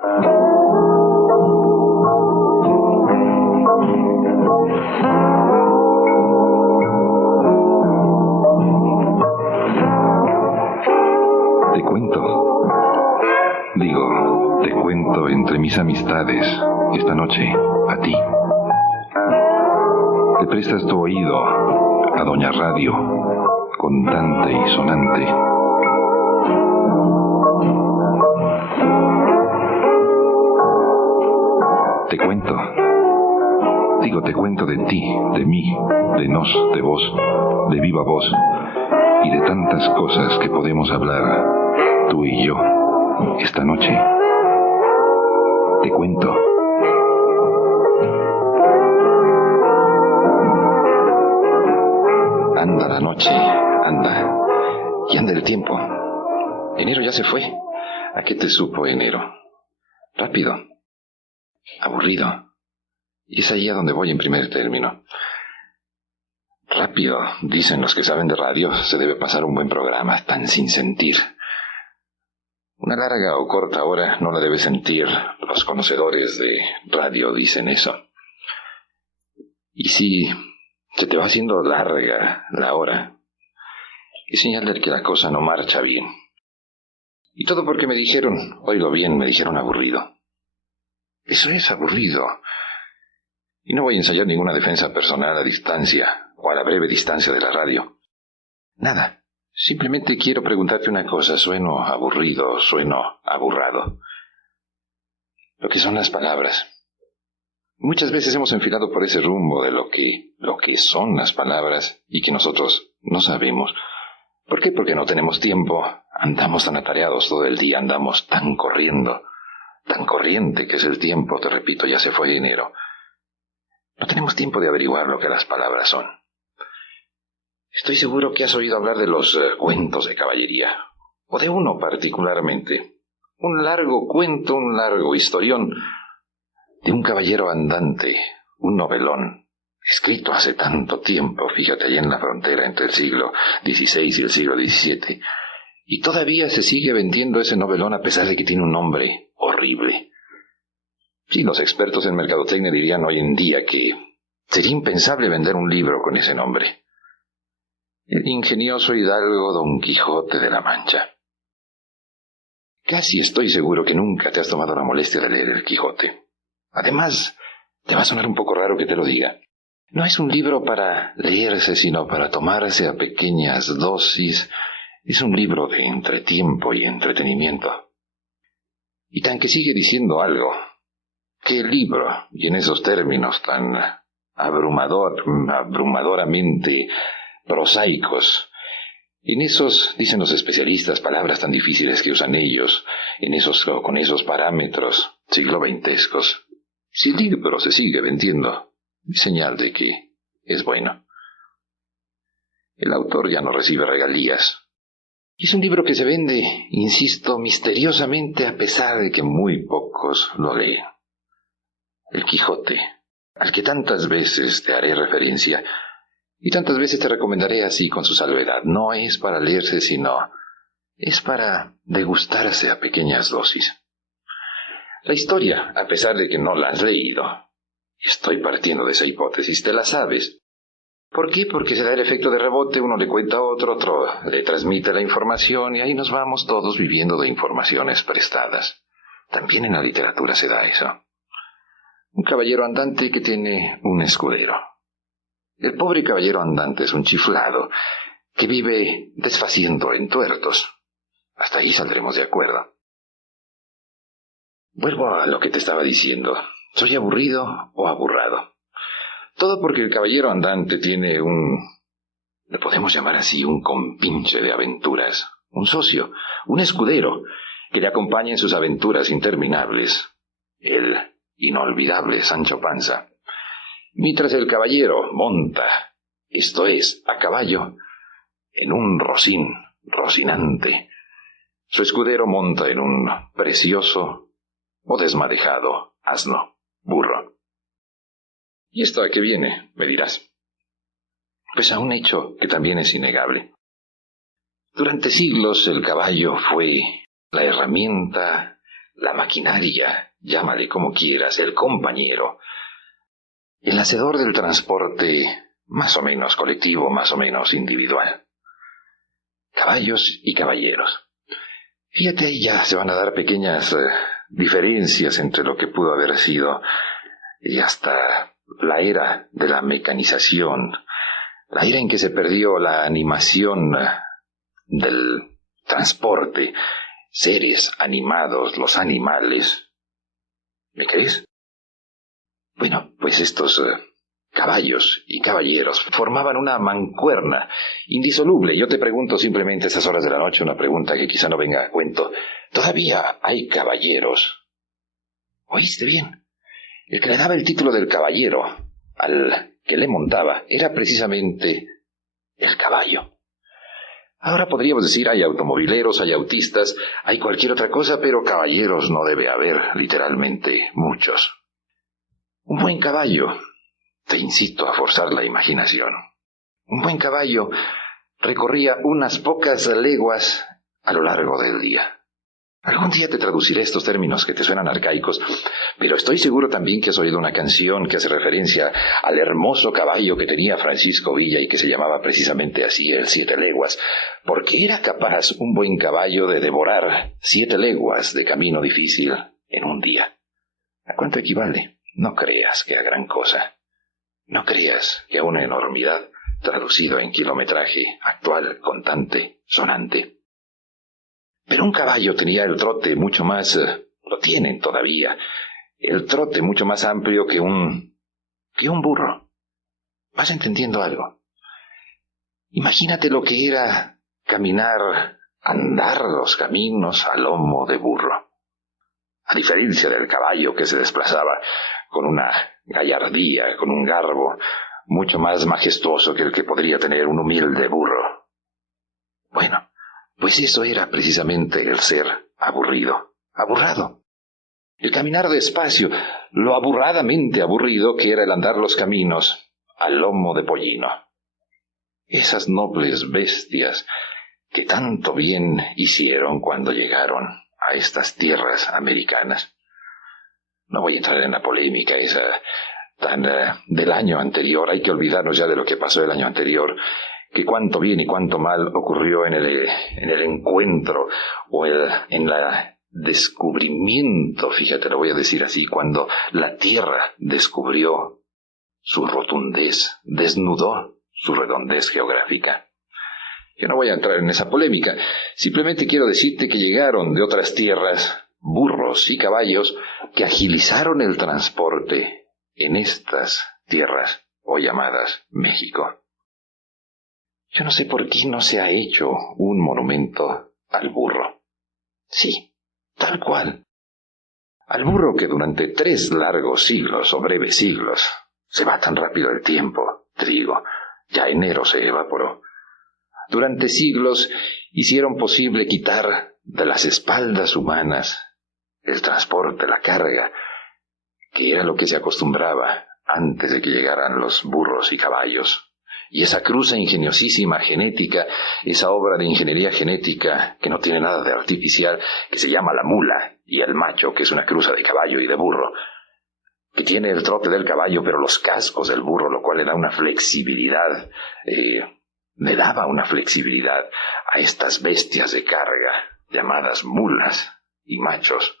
Te cuento. Digo, te cuento entre mis amistades esta noche a ti. Te prestas tu oído a Doña Radio, contante y sonante. Te cuento. Digo, te cuento de ti, de mí, de nos, de vos, de viva voz, y de tantas cosas que podemos hablar, tú y yo, esta noche. Te cuento. Anda la noche, anda. Y anda el tiempo. Enero ya se fue. ¿A qué te supo enero? Rápido. Aburrido. Y es ahí a donde voy en primer término. Rápido, dicen los que saben de radio, se debe pasar un buen programa, tan sin sentir. Una larga o corta hora no la debe sentir. Los conocedores de radio dicen eso. Y si se te va haciendo larga la hora, es señal de que la cosa no marcha bien. Y todo porque me dijeron, oílo bien, me dijeron aburrido. Eso es aburrido. Y no voy a ensayar ninguna defensa personal a distancia, o a la breve distancia de la radio. Nada. Simplemente quiero preguntarte una cosa. ¿Sueno aburrido? ¿Sueno aburrado? Lo que son las palabras. Muchas veces hemos enfilado por ese rumbo de lo que son las palabras y que nosotros no sabemos. ¿Por qué? Porque no tenemos tiempo. Andamos tan atareados todo el día, andamos tan corriendo. Tan corriente que es el tiempo, te repito, ya se fue enero. No tenemos tiempo de averiguar lo que las palabras son. Estoy seguro que has oído hablar de los cuentos de caballería, o de uno particularmente. Un largo cuento, un largo historión de un caballero andante, un novelón, escrito hace tanto tiempo, fíjate, allá en la frontera entre el siglo XVI y el siglo XVII, y todavía se sigue vendiendo ese novelón a pesar de que tiene un nombre horrible. Sí, los expertos en mercadotecnia dirían hoy en día que sería impensable vender un libro con ese nombre. El ingenioso hidalgo Don Quijote de la Mancha. Casi estoy seguro que nunca te has tomado la molestia de leer el Quijote. Además, te va a sonar un poco raro que te lo diga. No es un libro para leerse, sino para tomarse a pequeñas dosis. Es un libro de entretiempo y entretenimiento. Y tan que sigue diciendo algo. ¿Qué libro? Y en esos términos tan abrumadoramente prosaicos. En esos, dicen los especialistas, palabras tan difíciles que usan ellos, con esos parámetros sigloventescos. Si el libro se sigue vendiendo, es señal de que es bueno. El autor ya no recibe regalías. Y es un libro que se vende, insisto, misteriosamente a pesar de que muy pocos lo leen. El Quijote, al que tantas veces te haré referencia, y tantas veces te recomendaré así con su salvedad, no es para leerse, sino es para degustarse a pequeñas dosis. La historia, a pesar de que no la has leído, estoy partiendo de esa hipótesis, te la sabes. ¿Por qué? Porque se da el efecto de rebote, uno le cuenta a otro, otro le transmite la información, y ahí nos vamos todos viviendo de informaciones prestadas. También en la literatura se da eso. Un caballero andante que tiene un escudero. El pobre caballero andante es un chiflado que vive desfaciendo en tuertos. Hasta ahí saldremos de acuerdo. Vuelvo a lo que te estaba diciendo. ¿Soy aburrido o aburrado? Todo porque el caballero andante tiene le podemos llamar así, un compinche de aventuras, un socio, un escudero, que le acompaña en sus aventuras interminables, el inolvidable Sancho Panza. Mientras el caballero monta, esto es, a caballo, en un rocín, rocinante, su escudero monta en un precioso o desmadejado asno, burro. ¿Y esto a qué viene? Me dirás. Pues a un hecho que también es innegable. Durante siglos el caballo fue la herramienta, la maquinaria, llámale como quieras, el compañero, el hacedor del transporte más o menos colectivo, más o menos individual. Caballos y caballeros. Fíjate, ahí ya se van a dar pequeñas diferencias entre lo que pudo haber sido y hasta la era de la mecanización, la era en que se perdió la animación del transporte, seres animados, los animales. ¿Me crees? Bueno, pues estos caballos y caballeros formaban una mancuerna indisoluble. Yo te pregunto simplemente a estas horas de la noche una pregunta que quizá no venga a cuento. ¿Todavía hay caballeros? ¿Oíste bien? El que le daba el título del caballero al que le montaba era precisamente el caballo. Ahora podríamos decir hay automobileros, hay autistas, hay cualquier otra cosa, pero caballeros no debe haber, literalmente, muchos. Un buen caballo, te incito a forzar la imaginación. Un buen caballo recorría unas pocas leguas a lo largo del día. Algún día te traduciré estos términos que te suenan arcaicos, pero estoy seguro también que has oído una canción que hace referencia al hermoso caballo que tenía Francisco Villa y que se llamaba precisamente así, el 7 leguas, porque era capaz un buen caballo de devorar 7 leguas de camino difícil en un día. ¿A cuánto equivale? No creas que a gran cosa. No creas que a una enormidad traducido en kilometraje actual, contante, sonante. Pero un caballo tenía el trote mucho más, lo tienen todavía, el trote mucho más amplio que un burro. ¿Vas entendiendo algo? Imagínate lo que era caminar, andar los caminos a lomo de burro. A diferencia del caballo que se desplazaba con una gallardía, con un garbo mucho más majestuoso que el que podría tener un humilde burro. Bueno, pues eso era precisamente el ser aburrido, aburrado. El caminar despacio, lo aburradamente aburrido que era el andar los caminos al lomo de pollino. Esas nobles bestias que tanto bien hicieron cuando llegaron a estas tierras americanas. No voy a entrar en la polémica esa tan del año anterior, hay que olvidarnos ya de lo que pasó el año anterior, que cuánto bien y cuánto mal ocurrió en el encuentro o en el descubrimiento, fíjate, lo voy a decir así, cuando la tierra descubrió su rotundez, desnudó su redondez geográfica. Yo no voy a entrar en esa polémica, simplemente quiero decirte que llegaron de otras tierras burros y caballos que agilizaron el transporte en estas tierras hoy llamadas México. Yo no sé por qué no se ha hecho un monumento al burro. Sí, tal cual. Al burro que durante 3 largos siglos o breves siglos, se va tan rápido el tiempo, te digo, ya enero se evaporó. Durante siglos hicieron posible quitar de las espaldas humanas el transporte, la carga, que era lo que se acostumbraba antes de que llegaran los burros y caballos. Y esa cruza ingeniosísima genética, esa obra de ingeniería genética que no tiene nada de artificial, que se llama la mula, y el macho, que es una cruza de caballo y de burro, que tiene el trote del caballo, pero los cascos del burro, lo cual le da una flexibilidad, le daba una flexibilidad a estas bestias de carga, llamadas mulas y machos,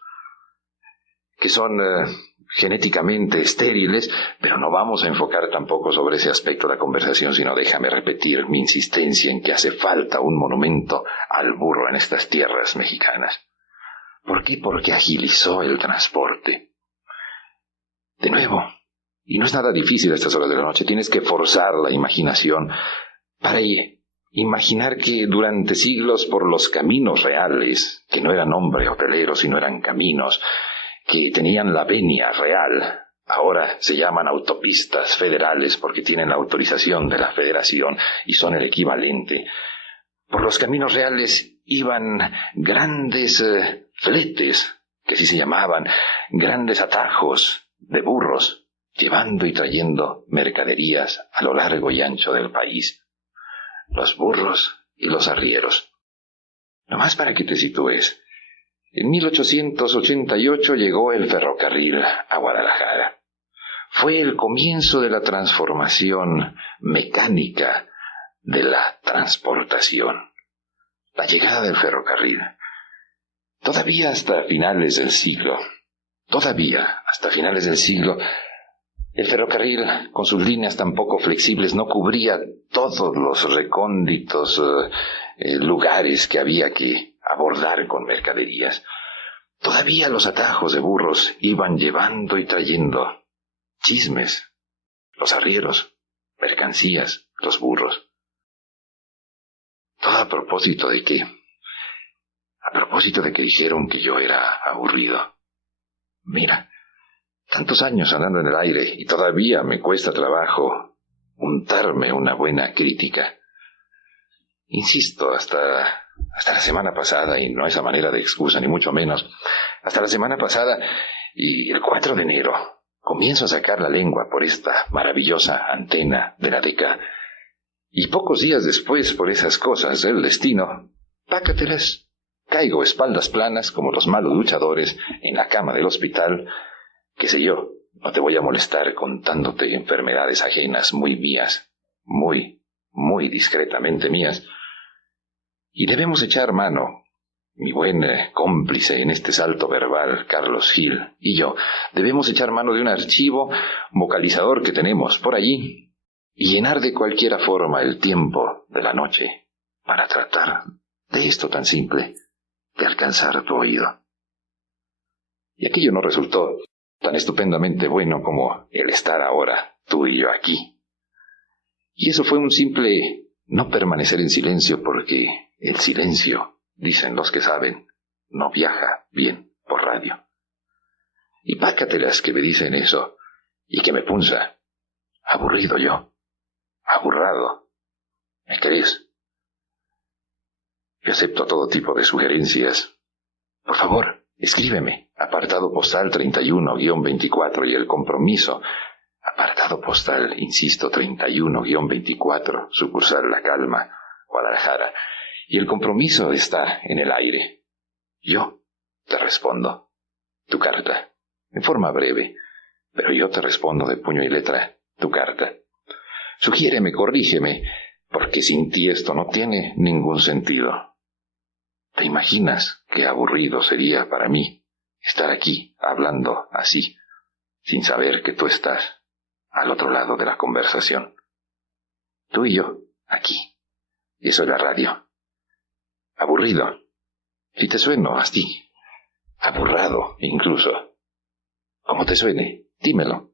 que son genéticamente estériles, pero no vamos a enfocar tampoco sobre ese aspecto de la conversación, sino déjame repetir mi insistencia en que hace falta un monumento al burro en estas tierras mexicanas. ¿Por qué? Porque agilizó el transporte. De nuevo, y no es nada difícil a estas horas de la noche, tienes que forzar la imaginación para imaginar que durante siglos por los caminos reales, que no eran hombres hoteleros, sino eran caminos, que tenían la venia real, ahora se llaman autopistas federales porque tienen la autorización de la federación y son el equivalente. Por los caminos reales iban grandes fletes, que así se llamaban, grandes atajos de burros, llevando y trayendo mercaderías a lo largo y ancho del país. Los burros y los arrieros. Nomás para que te sitúes. En 1888 llegó el ferrocarril a Guadalajara. Fue el comienzo de la transformación mecánica de la transportación. La llegada del ferrocarril. Todavía hasta finales del siglo, el ferrocarril, con sus líneas tan poco flexibles, no cubría todos los recónditos lugares que había que abordar con mercaderías. Todavía los atajos de burros iban llevando y trayendo chismes, los arrieros, mercancías, los burros. ¿Todo a propósito de qué? A propósito de que dijeron que yo era aburrido. Mira, tantos años andando en el aire y todavía me cuesta trabajo untarme una buena crítica. Insisto, hasta la semana pasada, y no esa manera de excusa ni mucho menos, hasta la semana pasada y el 4 de enero comienzo a sacar la lengua por esta maravillosa antena de la DECA. Y pocos días después, por esas cosas del destino, pácatelas, caigo espaldas planas como los malos luchadores en la cama del hospital. Qué sé yo, no te voy a molestar contándote enfermedades ajenas muy mías, muy discretamente mías. Y debemos echar mano, mi buen cómplice en este salto verbal, Carlos Gil, y yo, debemos echar mano de un archivo vocalizador que tenemos por allí y llenar de cualquiera forma el tiempo de la noche para tratar de esto tan simple, de alcanzar tu oído. Y aquello no resultó tan estupendamente bueno como el estar ahora tú y yo aquí. Y eso fue un simple no permanecer en silencio, porque el silencio, dicen los que saben, no viaja bien por radio. Y pácatelas que me dicen eso y que me punza. Aburrido yo. Aburrado. ¿Me crees? Yo acepto todo tipo de sugerencias. Por favor, escríbeme. Apartado postal 31-24 y el compromiso. Apartado postal, insisto, 31-24, sucursal La Calma, Guadalajara. Y el compromiso está en el aire. Yo te respondo. Tu carta. En forma breve, pero yo te respondo de puño y letra. Tu carta. Sugiéreme, corrígeme, porque sin ti esto no tiene ningún sentido. ¿Te imaginas qué aburrido sería para mí estar aquí hablando así, sin saber que tú estás al otro lado de la conversación? Tú y yo, aquí. Y eso es la radio. Aburrido. Si te sueno así. Aburrado, incluso. Como te suene, dímelo.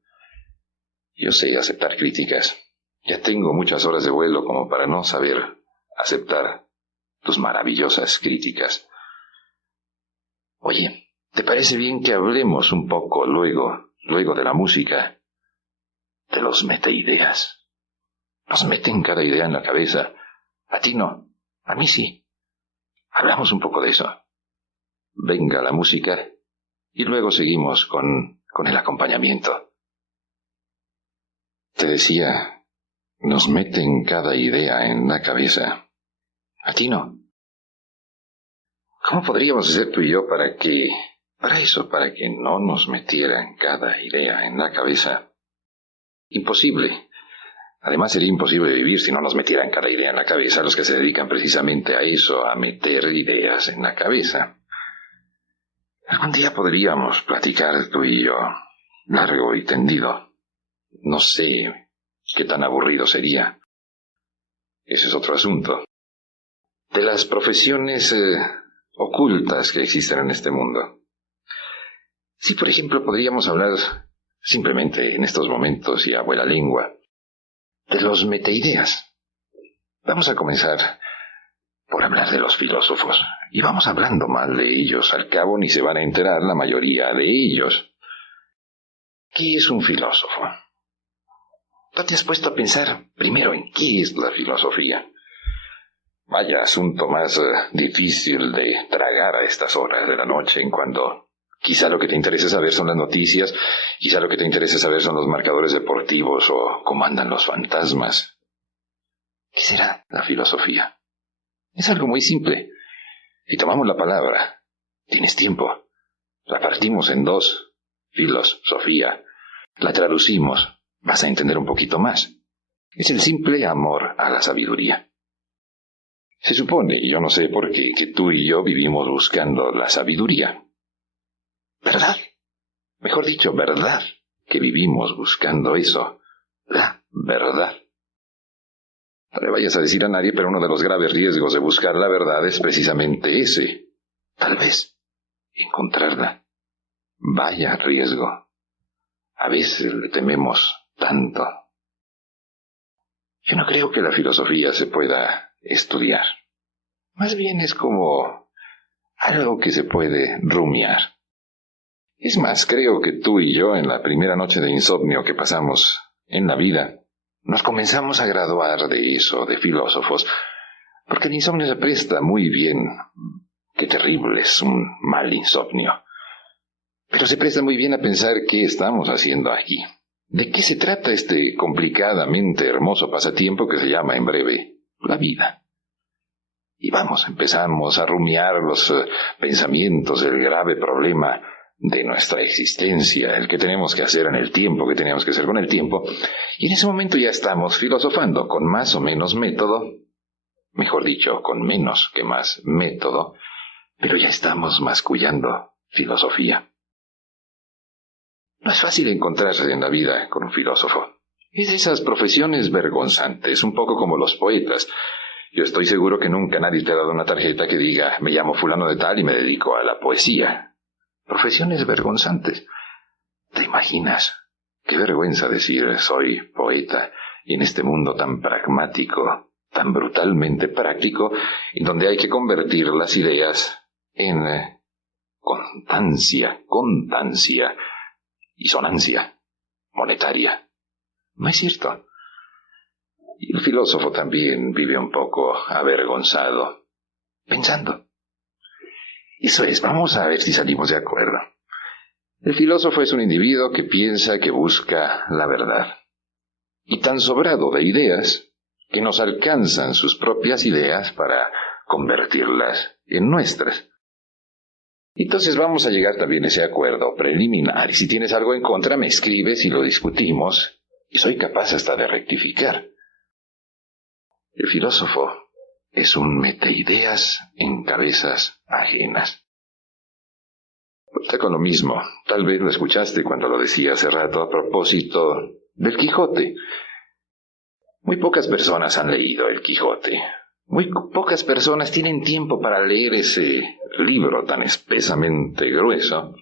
Yo sé aceptar críticas. Ya tengo muchas horas de vuelo como para no saber aceptar tus maravillosas críticas. Oye, ¿te parece bien que hablemos un poco luego de la música? De los meteideas. Nos meten cada idea en la cabeza. A ti no, a mí sí. Hablamos un poco de eso. Venga la música y luego seguimos con el acompañamiento. Te decía, nos meten cada idea en la cabeza. A ti no. ¿Cómo podríamos hacer tú y yo para que no nos metieran cada idea en la cabeza? Imposible. Además sería imposible vivir si no nos metieran cada idea en la cabeza los que se dedican precisamente a eso, a meter ideas en la cabeza. Algún día podríamos platicar tú y yo, largo y tendido. No sé qué tan aburrido sería. Ese es otro asunto. De las profesiones ocultas que existen en este mundo. Sí, por ejemplo, podríamos hablar simplemente en estos momentos y a vuela lengua de los meteideas. Vamos a comenzar por hablar de los filósofos. Y vamos hablando mal de ellos. Al cabo ni se van a enterar la mayoría de ellos. ¿Qué es un filósofo? ¿No te has puesto a pensar primero en qué es la filosofía? Vaya asunto más difícil de tragar a estas horas de la noche, en cuando quizá lo que te interesa saber son las noticias, quizá lo que te interesa saber son los marcadores deportivos o cómo andan los fantasmas. ¿Qué será la filosofía? Es algo muy simple. Si tomamos la palabra Tienes tiempo. La partimos en dos. Filosofía. La traducimos. Vas a entender un poquito más. Es el simple amor a la sabiduría. Se supone, y yo no sé por qué, que tú y yo vivimos buscando la sabiduría. ¿Verdad? Mejor dicho, verdad, que vivimos buscando eso. La verdad. No le vayas a decir a nadie, pero uno de los graves riesgos de buscar la verdad es precisamente ese. Tal vez, encontrarla. Vaya riesgo. A veces le tememos tanto. Yo no creo que la filosofía se pueda estudiar. Más bien es como algo que se puede rumiar. Es más, creo que tú y yo, en la primera noche de insomnio que pasamos en la vida, nos comenzamos a graduar de eso, de filósofos, porque el insomnio se presta muy bien. Qué terrible es un mal insomnio. Pero se presta muy bien a pensar qué estamos haciendo aquí. ¿De qué se trata este complicadamente hermoso pasatiempo que se llama en breve la vida? Y empezamos a rumiar los pensamientos del grave problema de nuestra existencia, el que tenemos que hacer en el tiempo, que tenemos que hacer con el tiempo, y en ese momento ya estamos filosofando con más o menos método, mejor dicho, con menos que más método, pero ya estamos mascullando filosofía. No es fácil encontrarse en la vida con un filósofo. Es de esas profesiones vergonzantes, un poco como los poetas. Yo estoy seguro que nunca nadie te ha dado una tarjeta que diga, me llamo fulano de tal y me dedico a la poesía. Profesiones vergonzantes. ¿Te imaginas? Qué vergüenza decir soy poeta y en este mundo tan pragmático, tan brutalmente práctico, en donde hay que convertir las ideas en constancia y sonancia monetaria. ¿No es cierto? Y el filósofo también vive un poco avergonzado, pensando. Eso es, vamos a ver si salimos de acuerdo. El filósofo es un individuo que piensa, que busca la verdad. Y tan sobrado de ideas que nos alcanzan sus propias ideas para convertirlas en nuestras. Entonces vamos a llegar también a ese acuerdo preliminar. Y si tienes algo en contra, me escribes y lo discutimos. Y soy capaz hasta de rectificar. El filósofo es un meteideas en cabezas ajenas. Está con lo mismo. Tal vez lo escuchaste cuando lo decía hace rato a propósito del Quijote. Muy pocas personas han leído el Quijote. Muy pocas personas tienen tiempo para leer ese libro tan espesamente grueso,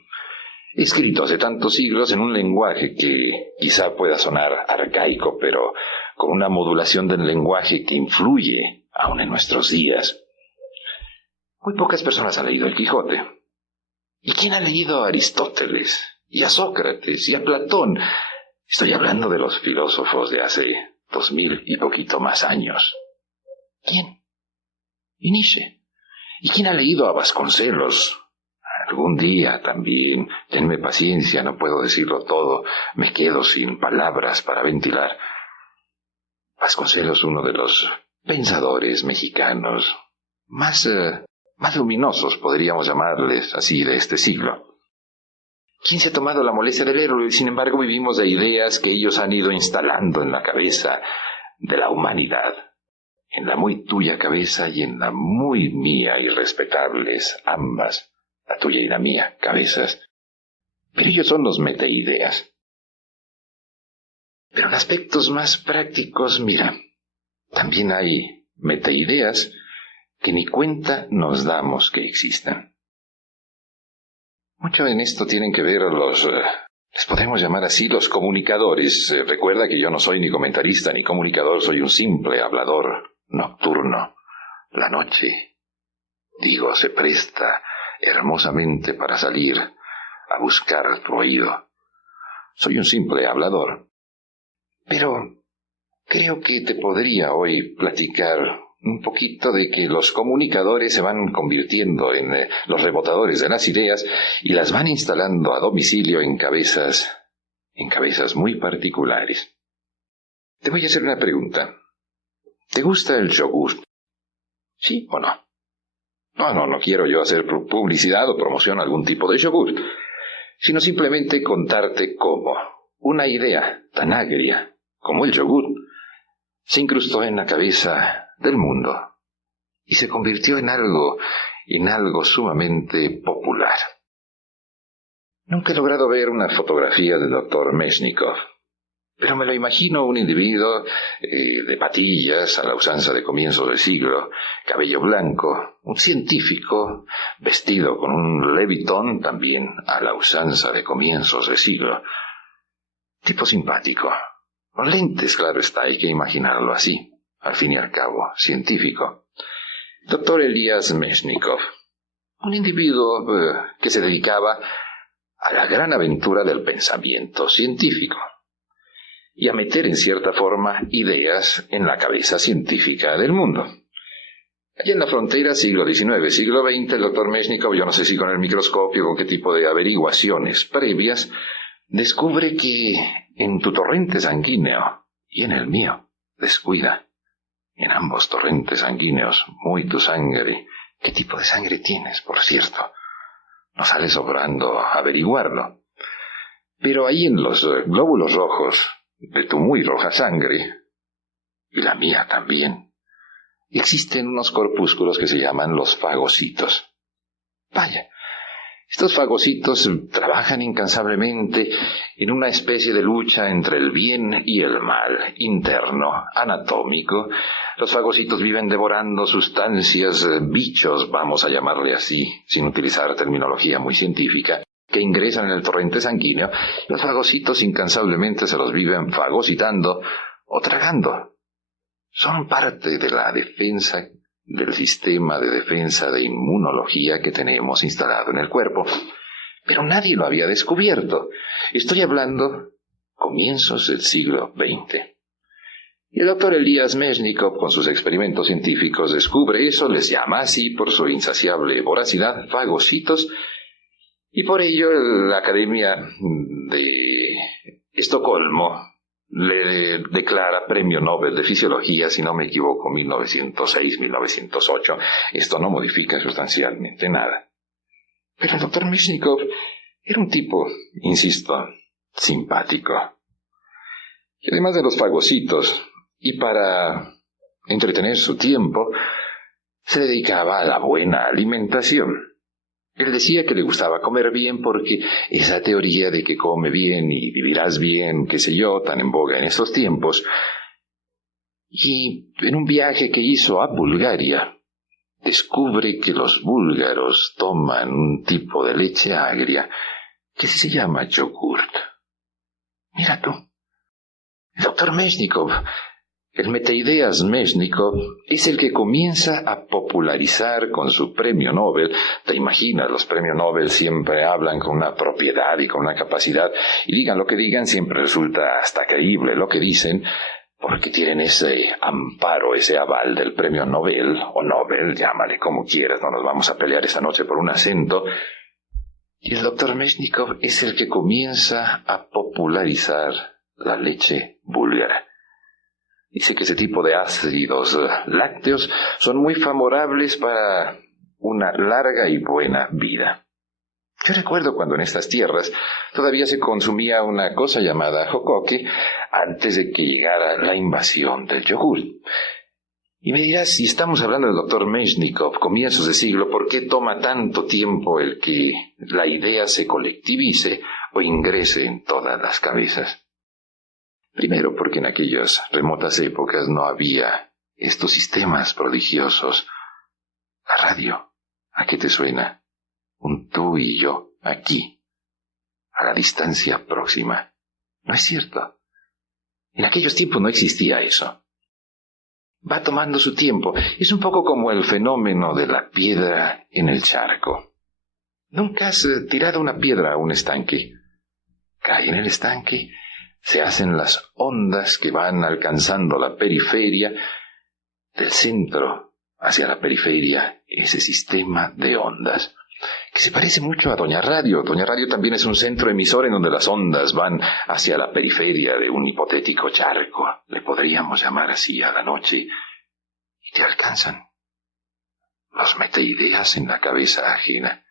escrito hace tantos siglos en un lenguaje que quizá pueda sonar arcaico, pero con una modulación del lenguaje que influye aún en nuestros días. Muy pocas personas han leído el Quijote. ¿Y quién ha leído a Aristóteles, y a Sócrates, y a Platón? Estoy hablando de los filósofos de hace 2000 y poquito más años. ¿Quién? ¿Y Nietzsche? ¿Y quién ha leído a Vasconcelos? Algún día también. Tenme paciencia, no puedo decirlo todo. Me quedo sin palabras para ventilar. Vasconcelos, uno de los pensadores mexicanos más luminosos, podríamos llamarles así, de este siglo. ¿Quién se ha tomado la molestia de leerlo? Y sin embargo vivimos de ideas que ellos han ido instalando en la cabeza de la humanidad. En la muy tuya cabeza y en la muy mía, y respetables ambas, la tuya y la mía, cabezas. Pero ellos son los meteideas. Pero en aspectos más prácticos, mira, también hay meteideas que ni cuenta nos damos que existan. Mucho en esto tienen que ver les podemos llamar así, los comunicadores. Recuerda que yo no soy ni comentarista ni comunicador, soy un simple hablador nocturno. La noche, digo, se presta hermosamente para salir a buscar tu oído. Soy un simple hablador. Pero creo que te podría hoy platicar un poquito de que los comunicadores se van convirtiendo en los rebotadores de las ideas y las van instalando a domicilio en cabezas muy particulares. Te voy a hacer una pregunta. ¿Te gusta el yogur? ¿Sí o no? No quiero yo hacer publicidad o promoción a algún tipo de yogur, sino simplemente contarte cómo una idea tan agria como el yogur se incrustó en la cabeza del mundo y se convirtió en algo sumamente popular. Nunca he logrado ver una fotografía del Dr. Meshnikov, pero me lo imagino un individuo de patillas a la usanza de comienzos del siglo, cabello blanco, un científico vestido con un levitón también a la usanza de comienzos del siglo. Tipo simpático, con lentes, claro está, hay que imaginarlo así, al fin y al cabo, científico. Dr. Elias Meshnikov, un individuo que se dedicaba a la gran aventura del pensamiento científico y a meter en cierta forma ideas en la cabeza científica del mundo. Allí en la frontera, siglo XIX, siglo XX, el Dr. Meshnikov, yo no sé si con el microscopio, con qué tipo de averiguaciones previas, descubre que en tu torrente sanguíneo y en el mío, descuida, en ambos torrentes sanguíneos, muy tu sangre. ¿Qué tipo de sangre tienes, por cierto? No sale sobrando averiguarlo. Pero ahí en los glóbulos rojos de tu muy roja sangre, y la mía también, existen unos corpúsculos que se llaman los fagocitos. Vaya, estos fagocitos trabajan incansablemente en una especie de lucha entre el bien y el mal, interno, anatómico. Los fagocitos viven devorando sustancias, bichos, vamos a llamarle así, sin utilizar terminología muy científica, que ingresan en el torrente sanguíneo. Los fagocitos incansablemente se los viven fagocitando o tragando. Son parte de la defensa del sistema de defensa de inmunología que tenemos instalado en el cuerpo. Pero nadie lo había descubierto. Estoy hablando comienzos del siglo XX. Y el doctor Elias Meshnikov, con sus experimentos científicos, descubre eso, les llama así por su insaciable voracidad, fagocitos, y por ello la Academia de Estocolmo le declara Premio Nobel de Fisiología, si no me equivoco, 1906-1908. Esto no modifica sustancialmente nada. Pero el doctor Meshnikov era un tipo, insisto, simpático. Y además de los fagocitos, y para entretener su tiempo, se dedicaba a la buena alimentación. Él decía que le gustaba comer bien porque esa teoría de que come bien y vivirás bien, qué sé yo, tan en boga en estos tiempos. Y en un viaje que hizo a Bulgaria, descubre que los búlgaros toman un tipo de leche agria que se llama yogurt. Mira tú, el doctor Meshnikov, el metaideas Meshnikov, es el que comienza a popularizar con su premio Nobel. Te imaginas, los premios Nobel siempre hablan con una propiedad y con una capacidad, y digan lo que digan, siempre resulta hasta creíble lo que dicen, porque tienen ese amparo, ese aval del premio Nobel, o Nobel, llámale como quieras, no nos vamos a pelear esa noche por un acento. Y el doctor Meshnikov es el que comienza a popularizar la leche búlgara. Dice que ese tipo de ácidos lácteos son muy favorables para una larga y buena vida. Yo recuerdo cuando en estas tierras todavía se consumía una cosa llamada jocoque antes de que llegara la invasión del yogur. Y me dirás, si estamos hablando del doctor Meshnikov, comienzos de siglo, ¿por qué toma tanto tiempo el que la idea se colectivice o ingrese en todas las cabezas? Primero, porque en aquellas remotas épocas no había estos sistemas prodigiosos. La radio, ¿a qué te suena? Un tú y yo, aquí, a la distancia próxima. ¿No es cierto? En aquellos tiempos no existía eso. Va tomando su tiempo. Es un poco como el fenómeno de la piedra en el charco. ¿Nunca has tirado una piedra a un estanque? Cae en el estanque. Se hacen las ondas que van alcanzando la periferia, del centro hacia la periferia, ese sistema de ondas, que se parece mucho a Doña Radio. Doña Radio también es un centro emisor en donde las ondas van hacia la periferia de un hipotético charco, le podríamos llamar así a la noche, y te alcanzan. los meteideas en la cabeza ajena.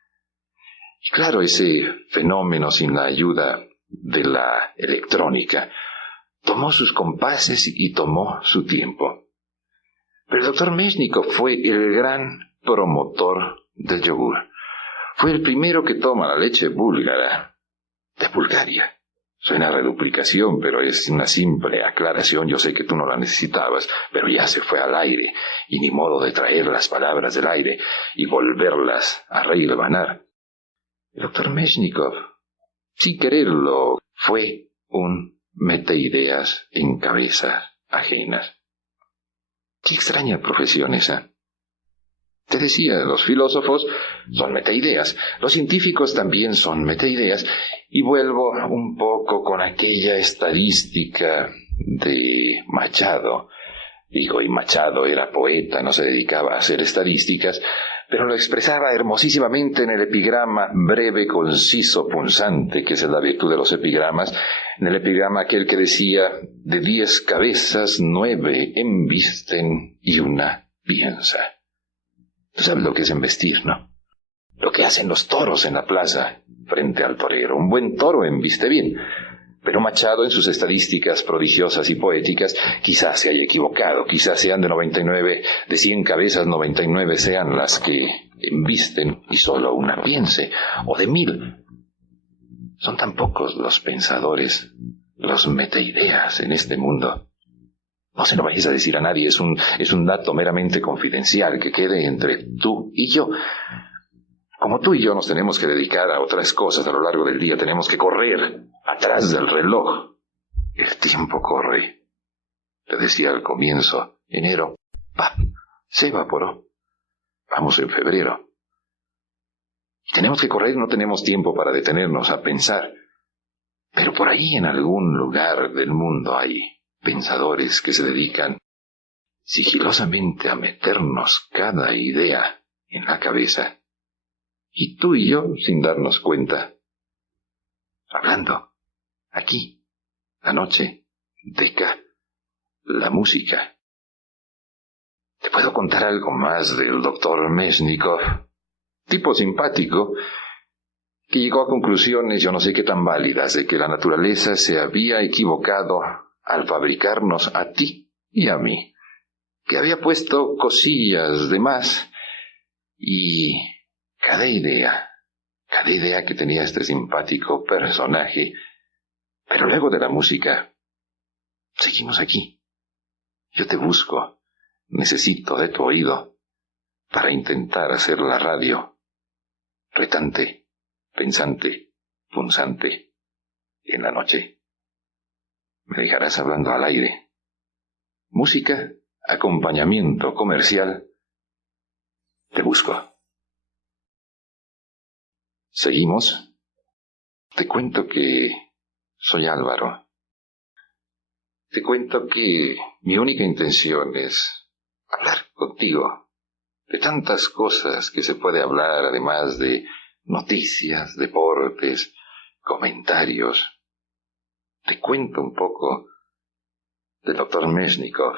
Y claro, ese fenómeno sin la ayuda de la electrónica tomó sus compases y tomó su tiempo. Pero el doctor Meshnikov fue el gran promotor del yogur. Fue el primero que toma la leche búlgara de Bulgaria. Suena a reduplicación, pero es una simple aclaración. Yo sé que tú no la necesitabas, pero ya se fue al aire, y ni modo de traer las palabras del aire y volverlas a rehilvanar. El doctor Meshnikov, sin quererlo, fue un meteideas en cabezas ajenas. Qué extraña profesión esa. Te decía, los filósofos son meteideas, los científicos también son meteideas, y vuelvo un poco con aquella estadística de Machado. Digo, y Machado era poeta, no se dedicaba a hacer estadísticas, pero lo expresaba hermosísimamente en el epigrama breve, conciso, punzante, que es la virtud de los epigramas, en el epigrama aquel que decía, de 10 cabezas, 9 embisten y una piensa. Tú sabes lo que es embestir, ¿no? Lo que hacen los toros en la plaza frente al torero. Un buen toro embiste bien. Pero Machado, en sus estadísticas prodigiosas y poéticas, quizás se haya equivocado. Quizás sean de 99, de 100 cabezas, 99 sean las que embisten y solo una piense. O de 1000. Son tan pocos los pensadores, los meteideas en este mundo. No se lo vayas a decir a nadie, es un dato meramente confidencial que quede entre tú y yo. Como tú y yo nos tenemos que dedicar a otras cosas a lo largo del día, tenemos que correr atrás del reloj. El tiempo corre. Te decía al comienzo, enero, ¡pap!, se evaporó. Vamos en febrero. Tenemos que correr, no tenemos tiempo para detenernos a pensar. Pero por ahí en algún lugar del mundo hay pensadores que se dedican sigilosamente a meternos cada idea en la cabeza. Y tú y yo, sin darnos cuenta, hablando, aquí, la noche, Deca, la música. Te puedo contar algo más del doctor Meshnikov, tipo simpático, que llegó a conclusiones, yo no sé qué tan válidas, de que la naturaleza se había equivocado al fabricarnos a ti y a mí, que había puesto cosillas de más, y cada idea que tenía este simpático personaje. Pero luego de la música, seguimos aquí. Yo te busco, necesito de tu oído para intentar hacer la radio retante, pensante, punzante en la noche. Me dejarás hablando al aire. Música, acompañamiento comercial. Te busco. ¿Seguimos? Te cuento que soy Álvaro. Te cuento que mi única intención es hablar contigo de tantas cosas que se puede hablar, además de noticias, deportes, comentarios. Te cuento un poco del doctor Meshnikov.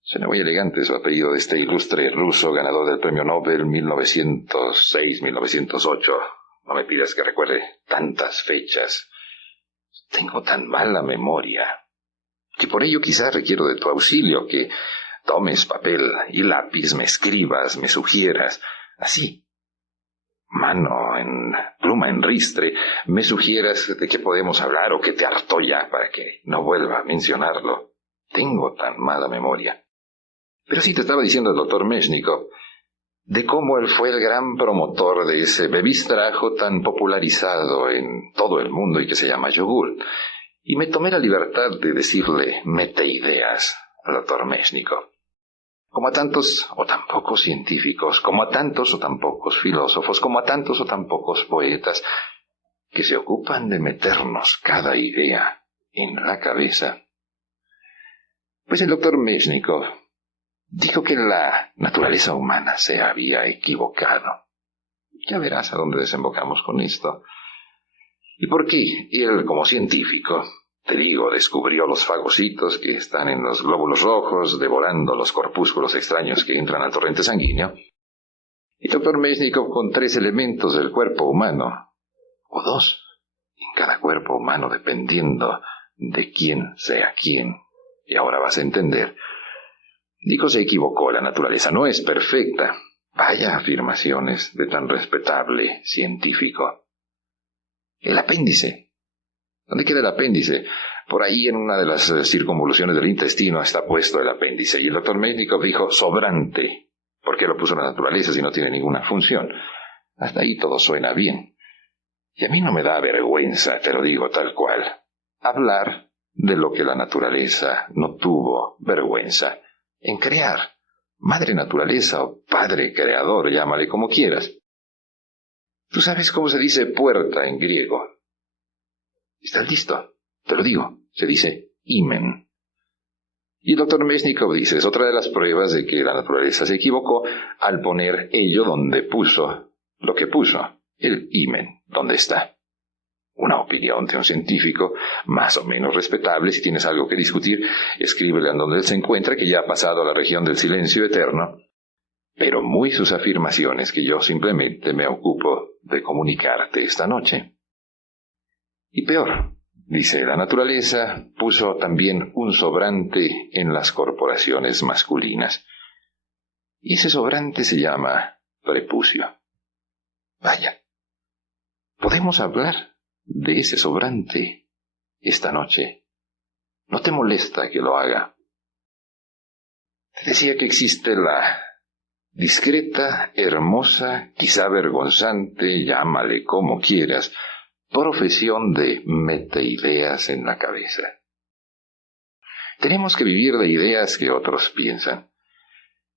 Suena muy elegante su apellido de este ilustre ruso ganador del premio Nobel 1906-1908. No me pidas que recuerde tantas fechas. Tengo tan mala memoria que por ello quizás requiero de tu auxilio, que tomes papel y lápiz, me escribas, me sugieras, así, mano en pluma en ristre, me sugieras de qué podemos hablar o qué te hartó ya para que no vuelva a mencionarlo. Tengo tan mala memoria. Pero sí te estaba diciendo el doctor Meshnikov de cómo él fue el gran promotor de ese bebistrajo tan popularizado en todo el mundo y que se llama yogur. Y me tomé la libertad de decirle meteideas al doctor Meshnikov. Como a tantos o tan pocos científicos, como a tantos o tan pocos filósofos, como a tantos o tan pocos poetas, que se ocupan de meternos cada idea en la cabeza. Pues el doctor Meshnikov dijo que la naturaleza humana se había equivocado. Ya verás a dónde desembocamos con esto. ¿Y por qué él, como científico, Te digo, descubrió los fagocitos que están en los glóbulos rojos, devorando los corpúsculos extraños que entran al torrente sanguíneo. Y Dr. Mesnikov con 3 elementos del cuerpo humano, o 2, en cada cuerpo humano dependiendo de quién sea quién. Y ahora vas a entender. Dijo, se equivocó, la naturaleza no es perfecta. Vaya afirmaciones de tan respetable científico. El apéndice. ¿Dónde queda el apéndice? Por ahí en una de las circunvoluciones del intestino está puesto el apéndice. Y el doctor Mesnikov dijo sobrante. ¿Por qué lo puso la naturaleza si no tiene ninguna función? Hasta ahí todo suena bien. Y a mí no me da vergüenza, te lo digo tal cual, hablar de lo que la naturaleza no tuvo vergüenza en crear. Madre naturaleza o padre creador, llámale como quieras. ¿Tú sabes cómo se dice puerta en griego? ¿Estás listo? Te lo digo, se dice himen. Y el doctor Mesnikov dice, es otra de las pruebas de que la naturaleza se equivocó al poner ello donde puso lo que puso, el himen, donde está. Una opinión de un científico más o menos respetable. Si tienes algo que discutir, escríbele en donde él se encuentra, que ya ha pasado a la región del silencio eterno. Pero muy sus afirmaciones que yo simplemente me ocupo de comunicarte esta noche. Y peor, dice, la naturaleza puso también un sobrante en las corporaciones masculinas. Y ese sobrante se llama prepucio. Vaya, podemos hablar de ese sobrante esta noche. ¿No te molesta que lo haga? Te decía que existe la discreta, hermosa, quizá vergonzante, llámale como quieras, profesión de meteideas en la cabeza. Tenemos que vivir de ideas que otros piensan.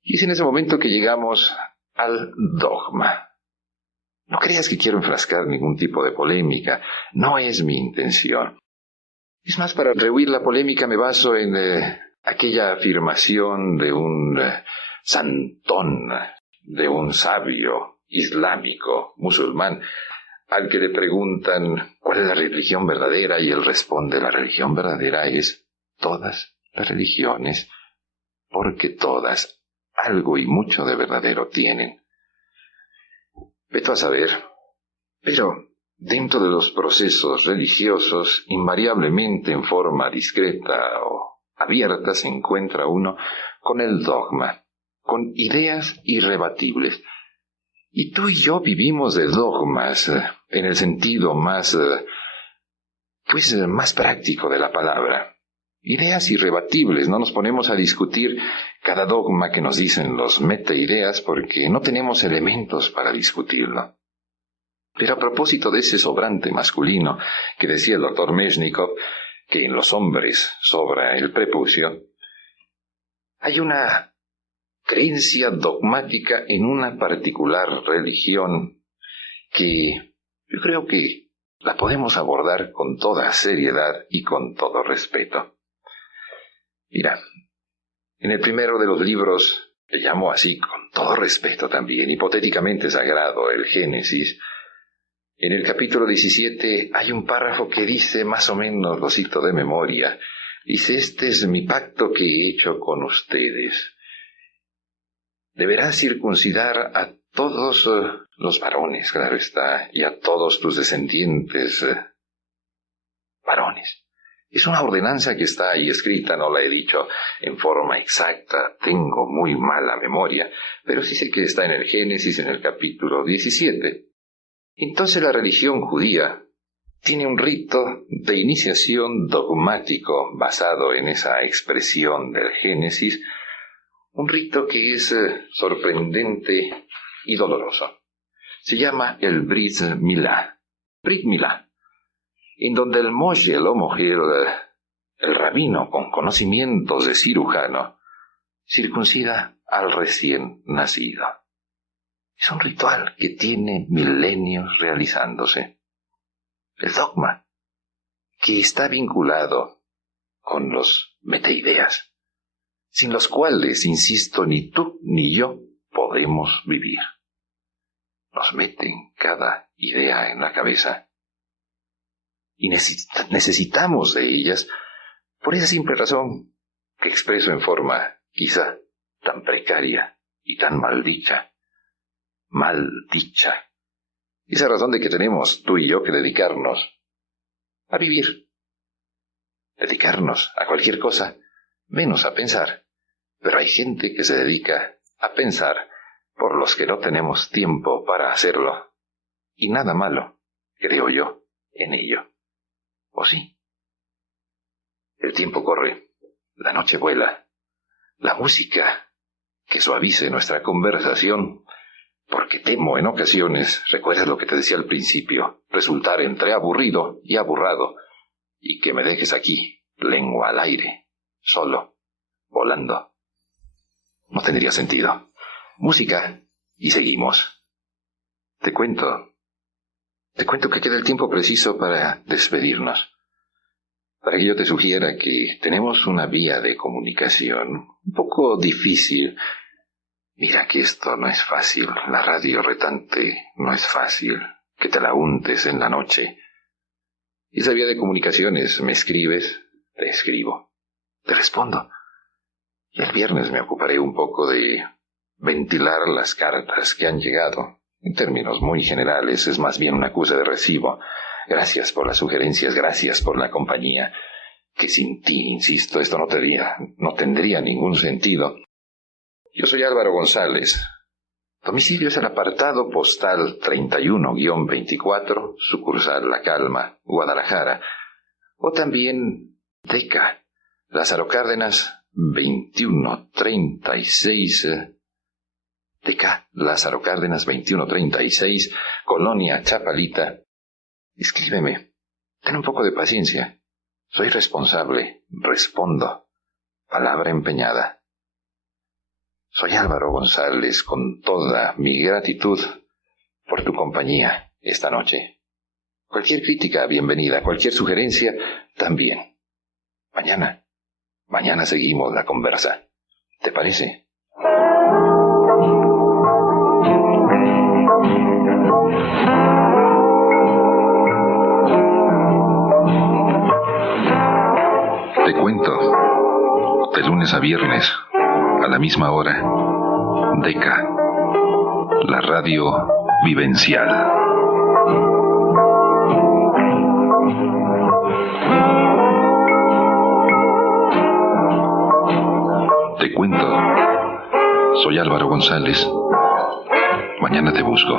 Y es en ese momento que llegamos al dogma. No creas que quiero enfrascar ningún tipo de polémica. No es mi intención. Es más, para rehuir la polémica me baso en aquella afirmación de un santón, de un sabio islámico, musulmán, al que le preguntan cuál es la religión verdadera y él responde, la religión verdadera es todas las religiones, porque todas algo y mucho de verdadero tienen. Vete a saber, pero dentro de los procesos religiosos, invariablemente en forma discreta o abierta, se encuentra uno con el dogma, con ideas irrebatibles. Y tú y yo vivimos de dogmas, en el sentido más práctico de la palabra. Ideas irrebatibles, no nos ponemos a discutir cada dogma que nos dicen los meteideas porque no tenemos elementos para discutirlo. Pero a propósito de ese sobrante masculino que decía el doctor Mesnikov, que en los hombres sobra el prepucio, hay una creencia dogmática en una particular religión que yo creo que la podemos abordar con toda seriedad y con todo respeto. Mira, en el primero de los libros, le llamo así con todo respeto también, hipotéticamente sagrado, el Génesis, en el capítulo 17 hay un párrafo que dice, más o menos lo cito de memoria, dice, este es mi pacto que he hecho con ustedes. Deberás circuncidar a todos los varones, claro está, y a todos tus descendientes varones. Es una ordenanza que está ahí escrita, no la he dicho en forma exacta, tengo muy mala memoria, pero sí sé que está en el Génesis, en el capítulo 17. Entonces la religión judía tiene un rito de iniciación dogmático basado en esa expresión del Génesis, un rito que es sorprendente y doloroso. Se llama el Brit Milá. Brit Milá, en donde el Moshe, el rabino con conocimientos de cirujano, circuncida al recién nacido. Es un ritual que tiene milenios realizándose. El dogma, que está vinculado con los meteideas, sin los cuales, insisto, ni tú ni yo podemos vivir. Nos meten cada idea en la cabeza. y necesitamos de ellas por esa simple razón que expreso en forma quizá tan precaria y tan maldicha. Maldicha. Esa razón de que tenemos tú y yo que dedicarnos a vivir. Dedicarnos a cualquier cosa, menos a pensar. Pero hay gente que se dedica a pensar por los que no tenemos tiempo para hacerlo. Y nada malo, creo yo, en ello. ¿O sí? El tiempo corre, la noche vuela, la música que suavice nuestra conversación, porque temo en ocasiones, recuerdas lo que te decía al principio, resultar entre aburrido y aburrado, y que me dejes aquí, lengua al aire, solo, volando. No tendría sentido. Música, y seguimos. Te cuento que queda el tiempo preciso para despedirnos. Para que yo te sugiera que tenemos una vía de comunicación un poco difícil. Mira que esto no es fácil, la radio retante no es fácil, que te la untes en la noche. Y esa vía de comunicación es, me escribes, te escribo, te respondo. Y el viernes me ocuparé un poco de ventilar las cartas que han llegado. En términos muy generales, es más bien un acuse de recibo. Gracias por las sugerencias, gracias por la compañía. Que sin ti, insisto, esto no tendría ningún sentido. Yo soy Álvaro González. Domicilio es el apartado postal 31-24, sucursal La Calma, Guadalajara. O también DECA, Lázaro Cárdenas, 2136. DECA, Lázaro Cárdenas, 2136, Colonia Chapalita. Escríbeme. Ten un poco de paciencia. Soy responsable. Respondo. Palabra empeñada. Soy Álvaro González, con toda mi gratitud por tu compañía esta noche. Cualquier crítica, bienvenida. Cualquier sugerencia, también. Mañana seguimos la conversa. ¿Te parece? Te cuento, de lunes a viernes, a la misma hora, DECA, la radio vivencial. Te cuento, soy Álvaro González, mañana te busco.